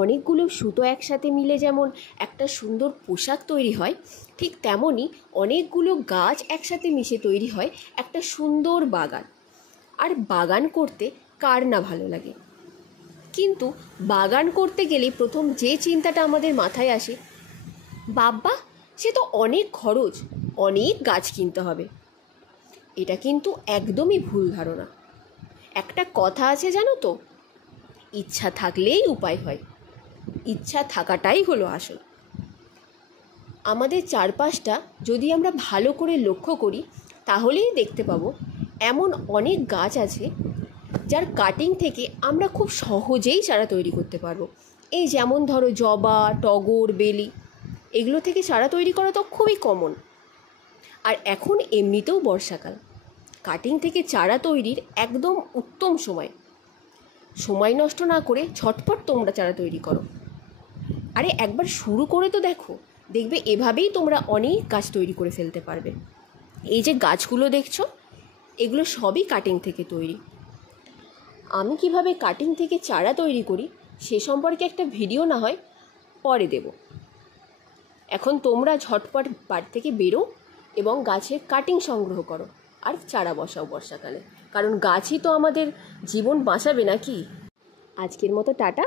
অনেকগুলো সুতো একসাথে মিলে যেমন একটা সুন্দর পোশাক তৈরি হয়, ঠিক তেমনই অনেকগুলো গাছ একসাথে মিশে তৈরি হয় একটা সুন্দর বাগান। আর বাগান করতে কার না ভালো লাগে, কিন্তু বাগান করতে গেলে প্রথম যে চিন্তাটা আমাদের মাথায় আসে, বাবা সে তো অনেক খরচ, অনেক গাছ কিনতে হবে। এটা কিন্তু একদমই ভুল ধারণা। একটা কথা আছে জানো তো, ইচ্ছা থাকলেই উপায় হয়, ইচ্ছা থাকাটাই হলো আসল। আমাদের চারপাশটা যদি আমরা ভালো করে লক্ষ্য করি তাহলেই দেখতে পাবো এমন অনেক গাছ আছে যার কাটিং থেকে আমরা খুব সহজেই চারা তৈরি করতে পারবো। এই যেমন ধরো জবা, টগর, বেলি, এগুলো থেকে চারা তৈরি করা তো খুবই কমন। আর এখন এমনিতেও বর্ষাকাল, কাটিং থেকে চারা তৈরির একদম উত্তম সময় নষ্ট না করে ঝটপট তোমরা চারা তৈরি করো। আরে একবার শুরু করে তো দেখো, দেখবে এভাবেই তোমরা অনেক গাছ তৈরি করে ফেলতে পারবে। এই যে গাছগুলো দেখছো, এগুলো সবই কাটিং থেকে তৈরি। আমি কিভাবে কাটিং থেকে চারা তৈরি করি সে সম্পর্কে একটা ভিডিও না হয় পরে দেব। এখন তোমরা ঝটপট বাড়ি থেকে বেরো এবং গাছের কাটিং সংগ্রহ করো আর চারা বসাও বর্ষাকালে, কারণ গাছই তো আমাদের জীবন বাঁচাবে নাকি। আজকের মতো টাটা।